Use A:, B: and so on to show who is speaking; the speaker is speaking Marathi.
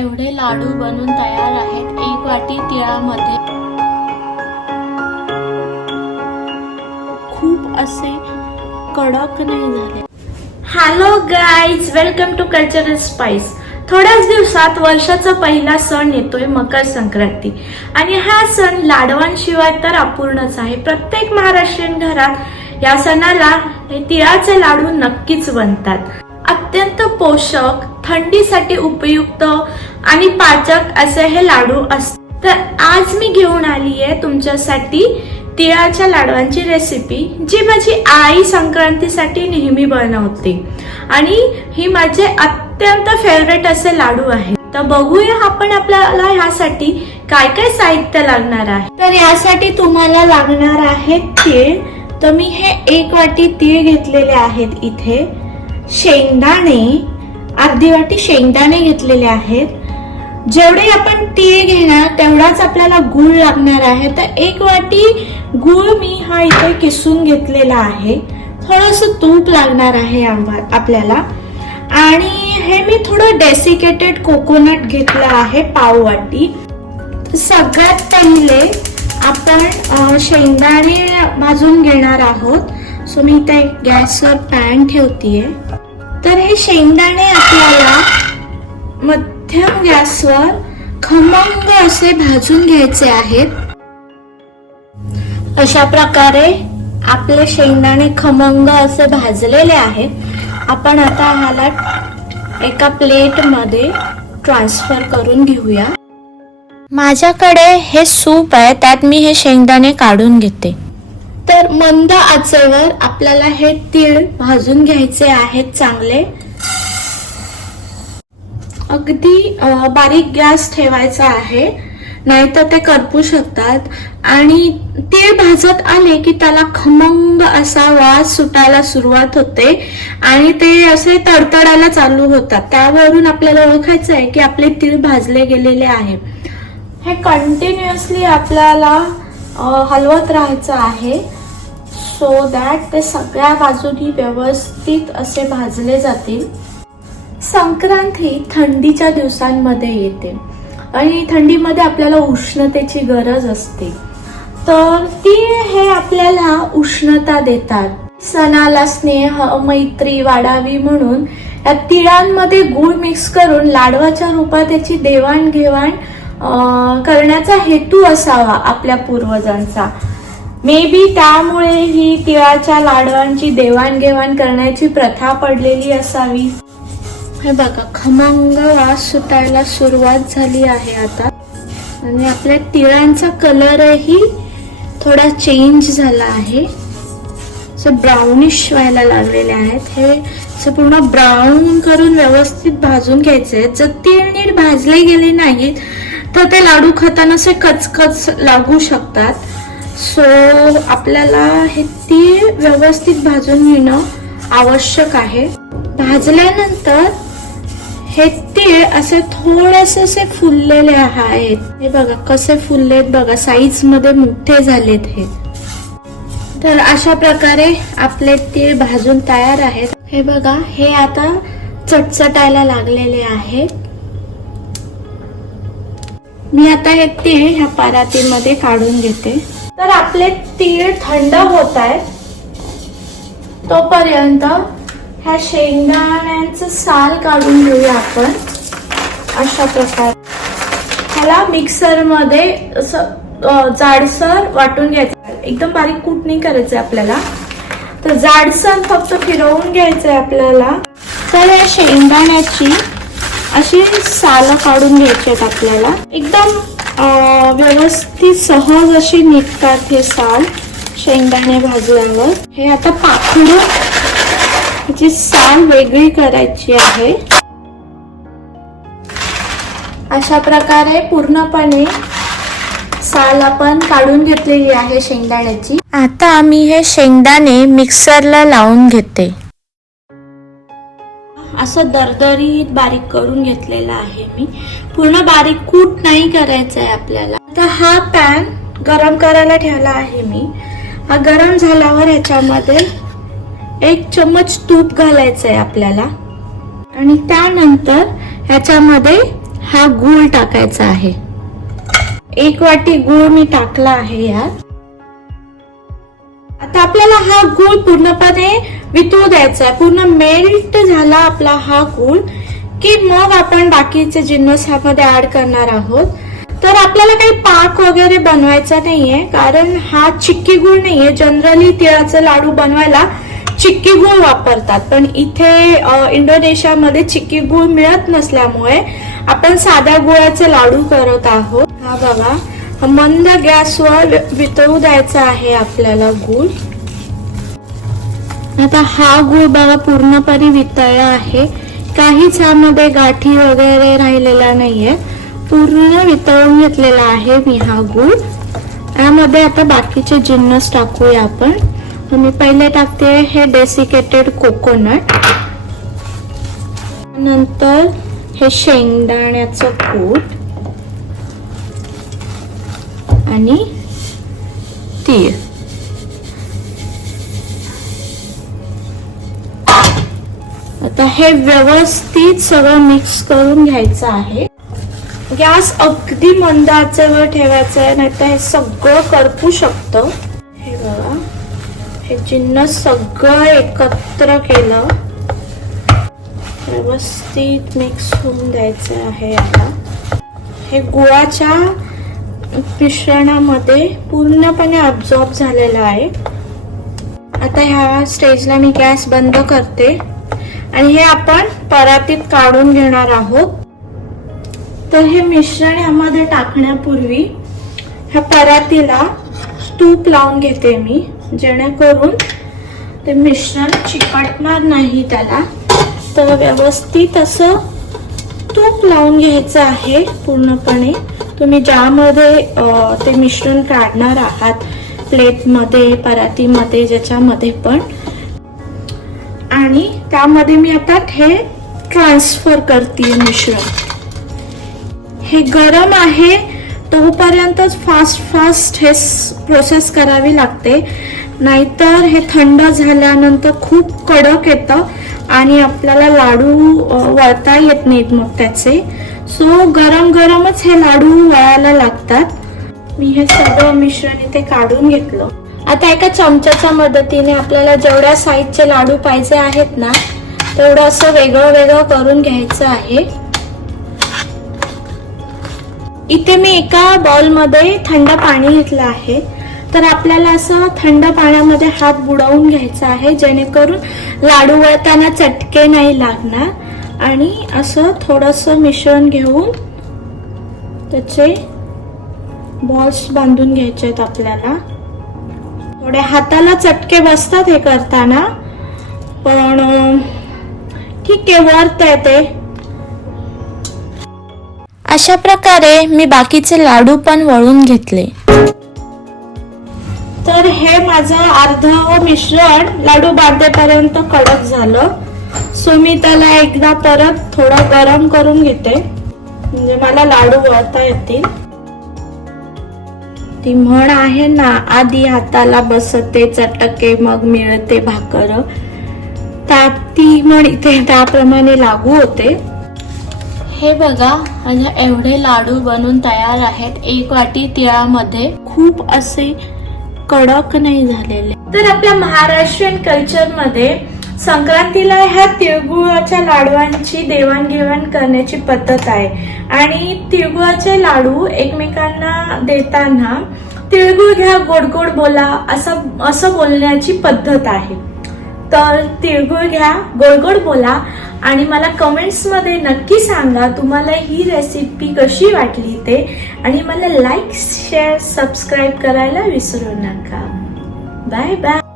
A: एवढे लाडू बनून तयार आहेत. एक वाटी तिळामध्ये. खूप असे कडक नाही झाले. Hello guys welcome to cultural spice थोड्याच दिवसात वर्षाचा पहिला सण येतोय मकर संक्रांती. आणि हा सण लाडवांशिवाय तर अपूर्णच आहे. प्रत्येक महाराष्ट्रीयन घरात या सणाला तिळाचे लाडू नक्कीच बनतात. अत्यंत पोषक थंडीसाठी उपयुक्त आणि पाचक असे हे लाडू असतात. तर आज मी घेऊन आली आहे तुमच्यासाठी तिळाच्या लाडवांची रेसिपी जी माझी आई संक्रांतीसाठी नेहमी बनवते. आणि ही माझे अत्यंत फेवरेट असे लाडू आहे तर बघूया आपण आपल्याला ह्यासाठी काय काय साहित्य लागणार आहे. तर यासाठी तुम्हाला लागणार आहे तीळ. तर मी हे एक वाटी तीळ घेतलेले आहेत इथे. शेंगदाणे अर्धी वाटी शेंगदाणे घेतलेले आहेत. जेवढे आपण तीळ घेणार तेवढाच आपल्याला गुळ लागणार आहे. तर एक वाटी गुळ मी हा इथे किसून घेतलेला आहे. थोडस तूप लागणार आहे आपल्याला. आणि हे मी थोडं डेसिकेटेड कोकोनट घेतलं आहे पाव वाटी. सगळ्यात पहिले आपण शेंगदाणे भाजून घेणार आहोत. सो मी इथे गॅसवर पॅन ठेवतीये. तर हे शेंगदाणे आपल्याला मध्यम गॅसवर खमंग असे भाजून घ्यायचे आहेत. अशा प्रकारे आपले शेंगदाणे खमंग असे भाजलेले आहेत. आपण आता ह्याला एका प्लेटमध्ये ट्रान्सफर करून घेऊया. माझ्याकडे हे सूप आहे त्यात मी हे शेंगदाणे काढून घेते. तर मंद आचेवर आपल्याला हे तीळ भाजून घ्यायचे आहेत चांगले. अगदी बारीक गॅस ठेवायचा आहे नाहीतर ते करपू शकतात. आणि तीळ भाजत आले की त्याला खमंग असा वास सुटायला सुरुवात होते आणि ते असे तडतडायला चालू होतात. त्यावरून आपल्याला ओळखायचं आहे की आपले तीळ भाजले गेलेले आहे. हे कंटिन्युअसली आपल्याला हलवत राहायचं आहे सो दॅट ते सगळ्या बाजूनी व्यवस्थित असे भाजले जातील. संक्रांत ही थंडीच्या दिवसांमध्ये येते. आणि थंडीमध्ये आपल्याला उष्णतेची गरज असते. तर तीळ हे आपल्याला उष्णता देतात. सणाला स्नेह मैत्री वाढावी म्हणून या तिळांमध्ये गुळ मिक्स करून लाडवाच्या रूपात याची देवाणघेवाण करण्याचा हेतू असावा आपल्या पूर्वजांचा. मे बी त्यामुळे ही तिळाच्या लाडवांची देवाणघेवाण करण्याची प्रथा पडलेली असावी. हे बघा खमंग वास सुटायला सुरुवात झाली आहे आता. आणि आपल्या तिळांचा कलरही थोडा चेंज झाला आहे. असं ब्राउनिश व्हायला लागलेले आहेत. हे असं पूर्ण ब्राऊन करून व्यवस्थित भाजून घ्यायचे आहेत जर तीळ नीट भाजले गेले नाहीत तर ते लाडू खाताना असे कचकच लागू शकतात. सो आपल्याला हे तीळ व्यवस्थित भाजून घेणं आवश्यक आहे. भाजल्यानंतर हे तीळ असे थोडेसे असे फुललेले आहेत. हे बघा कसे फुललेत बघा साईजमध्ये मोठे झालेत हे. तर अशा प्रकारे आपले तीळ भाजून तयार आहेत. हे बघा हे आता चटचटायला लागलेले आहेत मी आता हे तीळ ह्या परातीमध्ये काढून घेते. तर आपले तीळ थंड होत आहेत. तोपर्यंत ह्या शेंगदाण्यांचं साल काढून घेऊया आपण. अशा प्रकारे. ह्याला मिक्सरमध्ये असं जाडसर वाटून घ्यायचं. एकदम बारीक कूट नाही करायचं आपल्याला. तर जाडसर फक्त फिरवून घ्यायचंय आपल्याला. तर या शेंगदाण्याची अशी सालं काढून घ्यायची आहेत आपल्याला. एकदम व्यवस्थित सहज अशी निघतात हे साल शेंगदाणे भाजल्यावर. हे आता पाखडून ह्याची साल वेगळी करायची आहे. अशा प्रकारे पूर्णपणे साल आपण काढून घेतलेली आहे शेंगदाण्याची. आता मी हे शेंगदाणे मिक्सरला लावून घेते. असं दरदरीत बारीक करून घेतलेला आहे मी. पूर्ण बारीक कूट नाही करायचं आहे आपल्याला. आता हा पॅन गरम करायला ठेवला आहे मी. हा गरम झाल्यावर ह्याच्यामध्ये एक चम्मच तूप घालायचं आहे आपल्याला. आणि त्यानंतर ह्याच्यामध्ये हा गूळ टाकायचा आहे. एक वाटी गूळ मी टाकला आहे यात. आता आपल्याला हा गूळ पूर्णपणे वितळू द्यायचा आहे. पूर्ण मेल्ट झाला आपला हा गूळ की मग आपण बाकीचे जिन्नस ह्यामध्ये ऍड करणार आहोत. तर आपल्याला काही पाक वगैरे बनवायचा नाहीये कारण हा चिक्की गूळ नाहीये. जनरली तिळाचे लाडू बनवायला चिक्की गूळ वापरतात. पण इथे इंडोनेशियामध्ये चिक्की गूळ मिळत नसल्यामुळे आपण साध्या गुळाचे लाडू करत आहोत. हा बघा मंद गॅसवर वितळू द्यायचा आहे आपल्याला गूळ. आता हा गूळ बघा पूर्णपणे वितळला आहे. काहीच ह्यामध्ये गाठी वगैरे राहिलेला नाहीये. पूर्ण वितळून घेतलेला आहे मी हा गूळ. यामध्ये आता बाकीचे जिन्नस टाकूया आपण. तर मी पहिले टाकते हे डेसिकेटेड कोकोनट नंतर हे शेंगदाण्याचं कूट. आणि तीळ. आता हे व्यवस्थित सगळं मिक्स करून घ्यायचं आहे. गॅस अगदी मंद आचेवर ठेवायचं आहे नाहीतर हे सगळं करपू शकतं. हे जिन्नस सगळं एकत्र केलं व्यवस्थित मिक्स होऊन द्यायचं आहे आता. हे गुळाच्या मिश्रणामध्ये पूर्णपणे अब्झॉर्ब झालेलं आहे. आता ह्या स्टेजला मी गॅस बंद करते आणि हे आपण परातीत काढून घेणार आहोत. तर हे मिश्रण यामध्ये टाकण्यापूर्वी ह्या परातीला तूप लावून घेते मी. जेणेकरून ते मिश्रण चिकटणार नाही त्याला. तर व्यवस्थित असं तूप लावून घ्यायचं आहे पूर्णपणे. तुम्ही ज्यामध्ये ते मिश्रण काढणार आहात प्लेटमध्ये परातीमध्ये ज्याच्यामध्ये पण. आणि त्यामध्ये मी आता हे ट्रान्सफर करते मिश्रण. हे गरम आहे तोपर्यंतच फास्ट फास्ट हे प्रोसेस करावी लागते. नाहीतर हे थंड झाल्यानंतर खूप कडक येतं आणि आपल्याला लाडू वळता येत नाहीत मग त्याचे. सो गरम गरमच हे लाडू वळायला लागतात. मी हे सगळं मिश्रण इथे काढून घेतलं. आता एका चमच्याच्या मदतीने आपल्याला जेवढ्या साईजचे लाडू पाहिजे आहेत ना तेवढं असं वेगळं वेगळं करून घ्यायचं आहे. इथे मी एका बॉलमध्ये थंड पाणी घेतलं आहे. तर आपल्याला असं थंड पाण्यामध्ये हात बुडवून घ्यायचा आहे जेणेकरून लाडू वळताना चटके नाही लागणार. आणि असं थोडंसं मिश्रण घेऊन त्याचे बॉल्स बांधून घ्यायचे आहेत आपल्याला. थोडे हाताला चटके बसतात हे करताना पण ठीक आहे वर्थ आहे ते. अशा प्रकारे मी बाकीचे लाडू पण वळून घेतले. तर हे माझं अर्ध मिश्रण लाडू बांधेपर्यंत कडक झालं. सो मी त्याला एकदा परत थोडं गरम करून घेते. म्हणजे मला लाडू वळता येतील. ती म्हण आहे ना आधी हाताला बसते चटके मग मिळते भाकर. त्या ती म्हण इथे त्याप्रमाणे लागू होते. हे बघा माझे एवढे लाडू बनून तयार आहेत. एक वाटी तिळामध्ये. खूप असे कडक नाही झालेले. तर आपल्या महाराष्ट्रीयन कल्चरमध्ये संक्रांतीला ह्या तिळगुळाच्या लाडवांची देवाणघेवाण करण्याची पद्धत आहे. आणि तिळगुळाचे लाडू एकमेकांना देताना तिळगुळ घ्या गोड गोड बोला असं असं बोलण्याची पद्धत आहे. तर तिळगुळ घ्या गोड गोड बोला आणि मला कमेंट्समध्ये नक्की सांगा तुम्हाला ही रेसिपी कशी वाटली ते. आणि मला लाईक शेअर सबस्क्राईब करायला विसरू नका. Bye bye